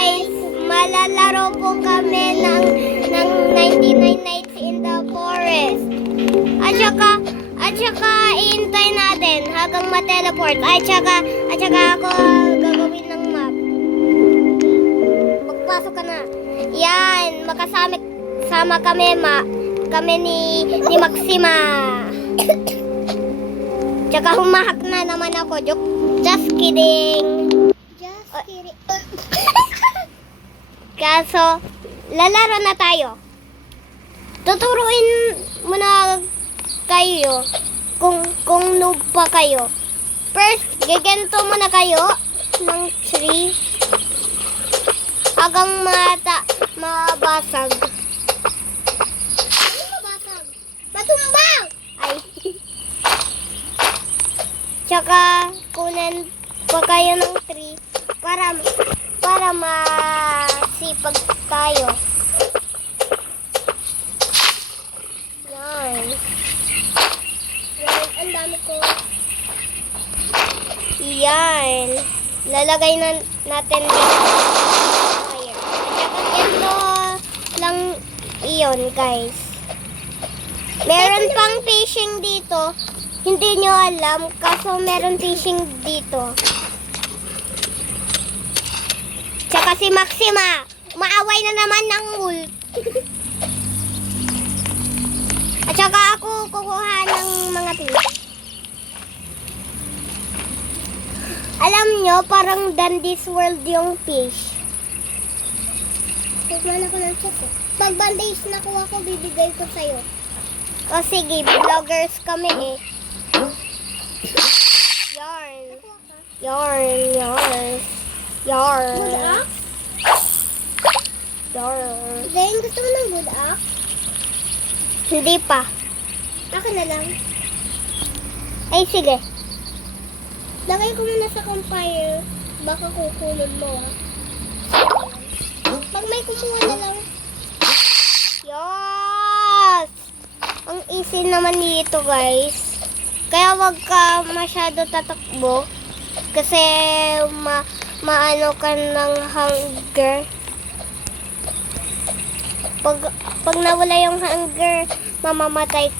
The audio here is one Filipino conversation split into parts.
Guys, malalaro po kami ng 99 Nights in the Forest. At saka iintay natin hanggang ma-teleport. At saka ako gagawin ng map. Magpasok ka na. Yan, sama kami ni Maxima. Tsaka humahak na naman ako. Just kidding. Kaso, lalaro na tayo. Tuturuin mo na kayo kung noob pa kayo. First, gagento muna kayo ng tree hanggang mabasag. Ano mabasag? Matumbang! Ay. Tsaka, kunan pa kayo ng tree para masipag tayo. Yan. Yan, ang dami ko. Yan. Lalagay natin dito. Fire. Tsaka ito lang iyon, guys. Meron pang fishing dito. Hindi nyo alam, kaso meron fishing dito. Tsaka si Maxima, maaway na naman ng wolf. At saka ako kukuha ng mga fish. Alam nyo, parang Dandy's World yung fish. Tignan ako ng check. Pag bandage na kuha ko, bibigay ko sa'yo. O sige, vloggers kami eh. Yarn. Good axe? Zayn, gusto mo ng good axe? Hindi pa. Akin na lang. Ay, sige. Lagay ko muna sa campfire. Baka kukulod mo. Pag may kumuha na lang. Yes! Ang easy naman dito, guys. Kaya wag ka masyado tatakbo. Kasi maano ka ng hunger. Pag nawala yung hunger, mamamatay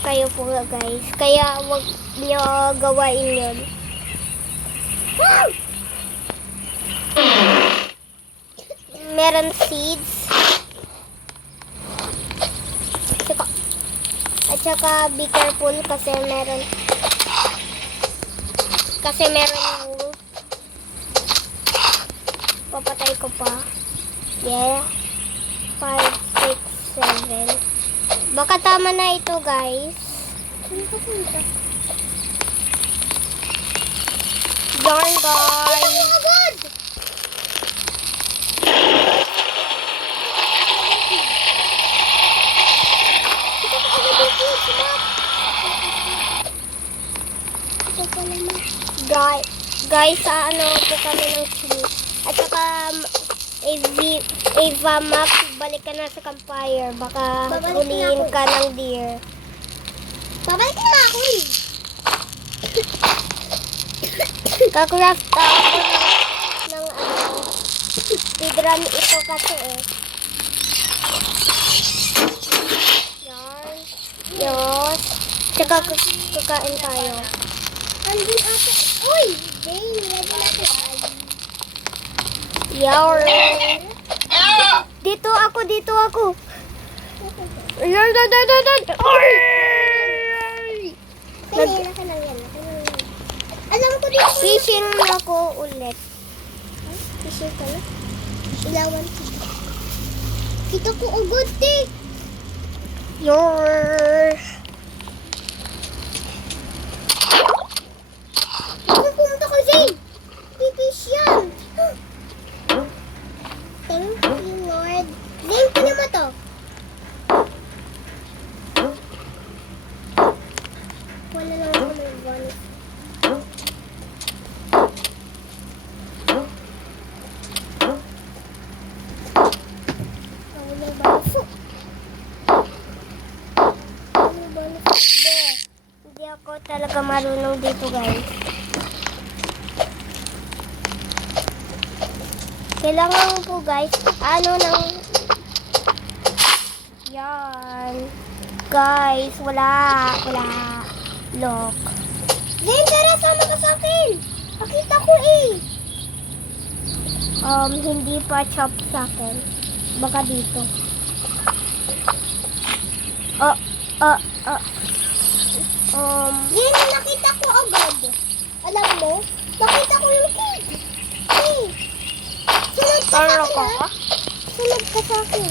kayo po, guys. Kaya wag nyo gawain yun. Meron seeds. At saka be careful kasi meron wolf. Papatay ko pa. Yeah. 5, 6, 7. Baka tama na ito, guys. Darn, guys. Guys, ano po kami ng tree. At saka Ava Max, balik ka na sa campfire. Baka huliin ka ng deer. Babalik na ako eh. Kakraft ako ng speedrun ito kasi eh. Yos. Tsaka kakain tayo. Andun ako. Uy! Jane, nilagyan natin. Yaw. Dito ako. Alam ko dito. Fishing ako ulit. Fishing ka na? Ilawan kita. Kita ko ugod eh. Pumunta ko, Zane. Pipish yan. Thank you, Lord. Zane, pina mo to. Wala lang ako ng bonus. Hindi ako talaga marunong dito, guys. Kailangan po guys, ano nang... Yan. Guys, wala. Look. Then, tara, sama ka sa akin. Nakita ko eh. Hindi pa chop sa akin. Baka dito. Yan, nakita ko agad. Alam mo, nakita ko yung kid. Hey, sunod ka sa akin ha? Sunod ka sa akin.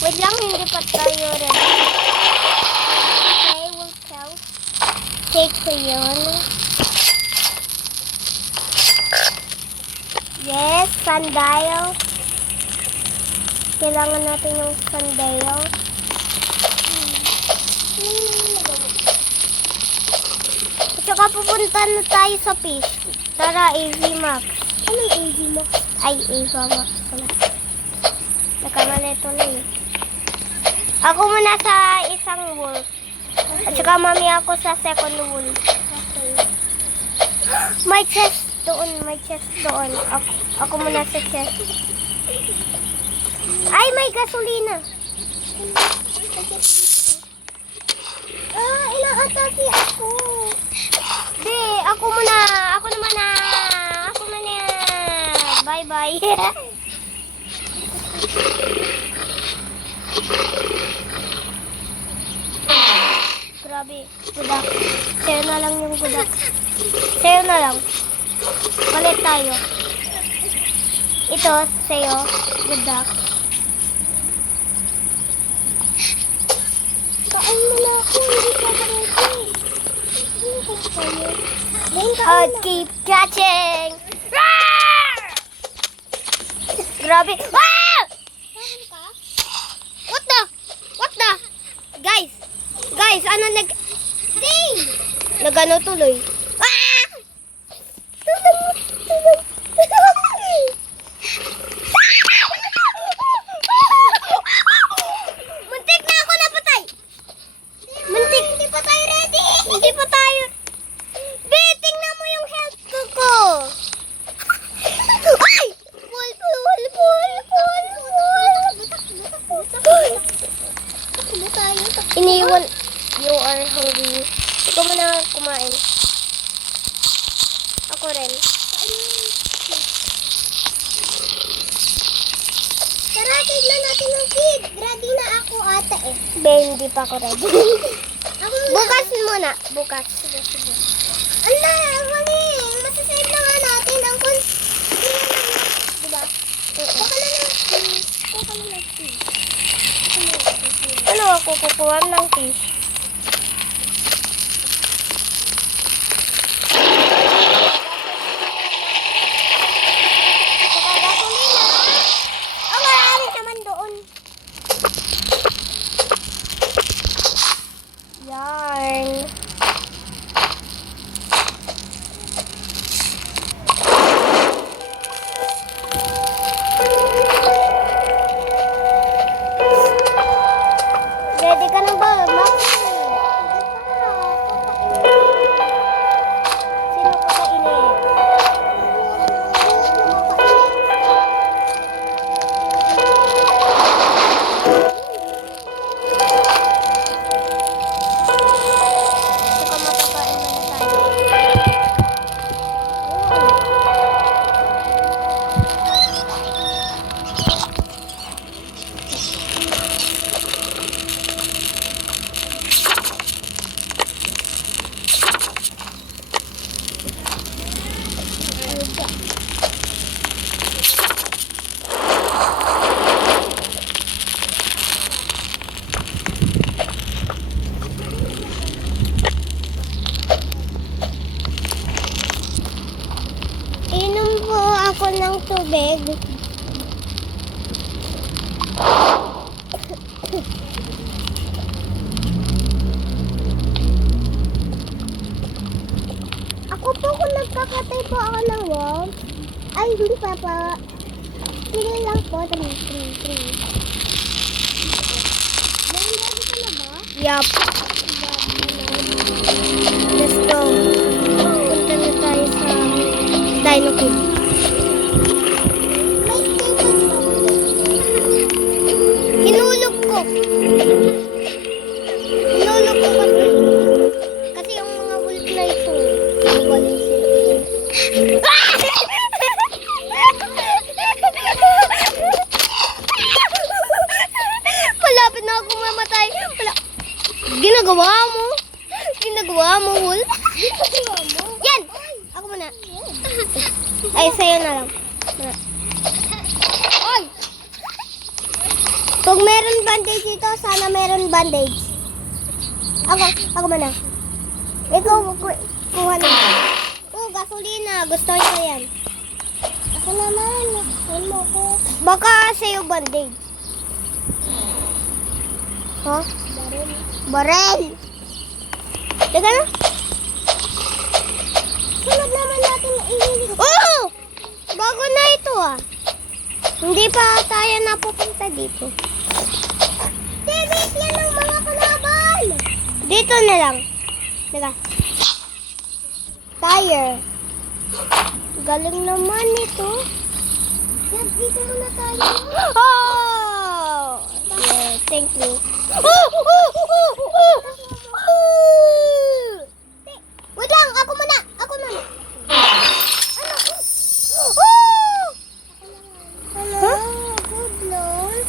Wait lang, hindi pa tayo rin. Okay, we'll count. Take ko yun. Yes, sundial. Kailangan natin yung sundial. At saka pupunta na tayo sa fish. Tara, AV Max. Anong AV Max? Ay, Ava Max pala. Nakamali tuloy. Ako muna sa isang wolf. At saka mami ako sa second wolf. Okay. May chest doon. Ako muna sa chest. Ay, may gasolina. Inaatake ako. Di, ako muna. Ako naman na. Bye-bye. Grabe, gudak. Sa'yo na lang yung gudak. Sa'yo na lang. Balit tayo. Ito, sa'yo, gudak. Kain mo na ako, hindi ka ready. Keep catching! Grabe! Ah! What the? Guys, ano nagano tuloy? Ah! Tulong! Muntik na ako napatay! Hindi pa tayo ready! Hindi pa tayo! Be, tingnan mo yung health ko! Ay! Pull! Iniwan. You are hungry. Ikaw muna kumain. Ako rin. Tara, tignan natin yung feed. Ready na ako ata eh. Be, hindi pa ako ready. Bukas muna. Bukas. Sige. Ala, mali. Masasave na nga natin ang diba? Baka na lang feed. Ano ako kukuha ng fish? Oh, marami naman doon. Yarn. Ready ka na ba, Max? Sino kakainin? Saka makakain na tayo. Inom po ako ng tubig. Ako po kung nagkakatay po ako ng wolf. Ay, hindi pa. Sige lang po. 3. Ready ka na ba? Yup. Let's go. Punta na tayo sa Dino Cave. ginagawa mo? Ginagawa mo, Hul? Yan! Ako muna. Ay, sa'yo na lang. Oy! Kung meron bandage dito, sana meron bandage. Ako muna. Ikaw, kuha na. Oh, gasolina. Gusto niya yan. Ako naman. Kuha mo ko. Baka sa'yo bandage. Ha? Barel. Teka na. Sunod naman natin na ihilig. Oh! Bago na ito ah. Hindi pa tayo napupunta dito. David, yan ang mga kalaban. Dito na lang. Teka. Tire. Galing naman ito. Dito muna tayo. Oh! Yeah, thank you. Wait lang, ako muna. Hello, good Lord.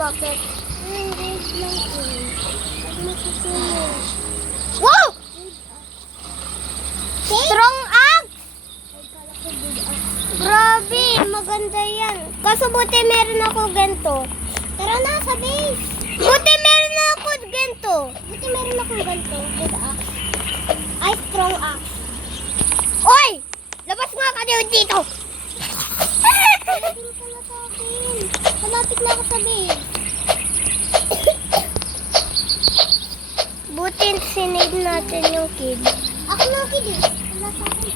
Bakit? Wow! Strong axe! Grabe, maganda yan. Kaso buti meron ako ganito. Tara na sa base. Buti meron ako ganito. Buti meron ako ganito. Good axe. Ay, strong axe. Oy! Labas nga ka dito. Malapit ka na sa akin. Malapit na ako sa base. Buti sinave natin yung kid. Ako na kid eh. Wala sa akin.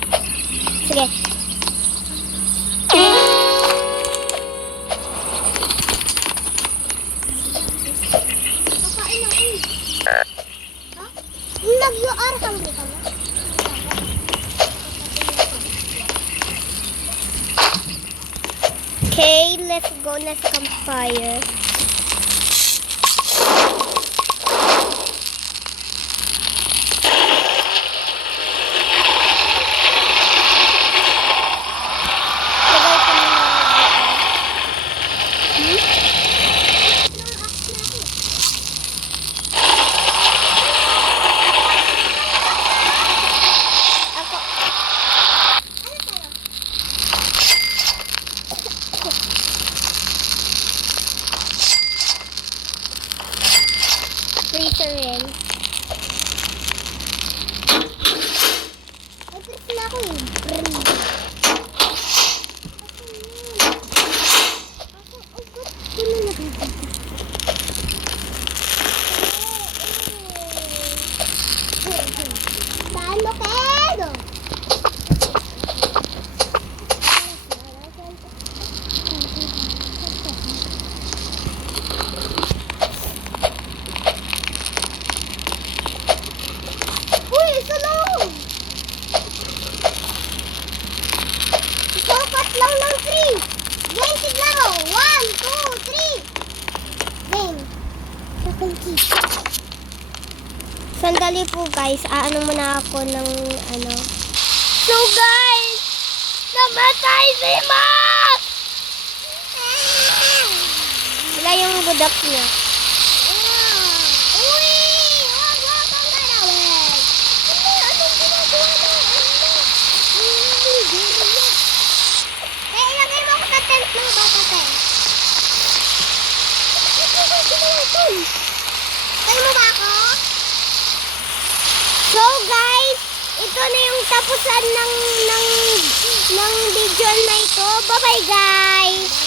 Sige. Kakain ako eh. Ha? Nag-UR hungry ka na? Okay, let's go na sa campfire. Freezer rin. Ay, freeze na ako eh. Saan mo kedo? Sukat lang ng 3. Game, tiglaro. 1, 2, 3. Game. Sandali po guys. Ano muna ako ng ano. So guys. Namatay si Max. Wala yung budak niya. Tayo mo ba ako? So guys, ito na yung tapusan ng video na ito. Bye bye guys!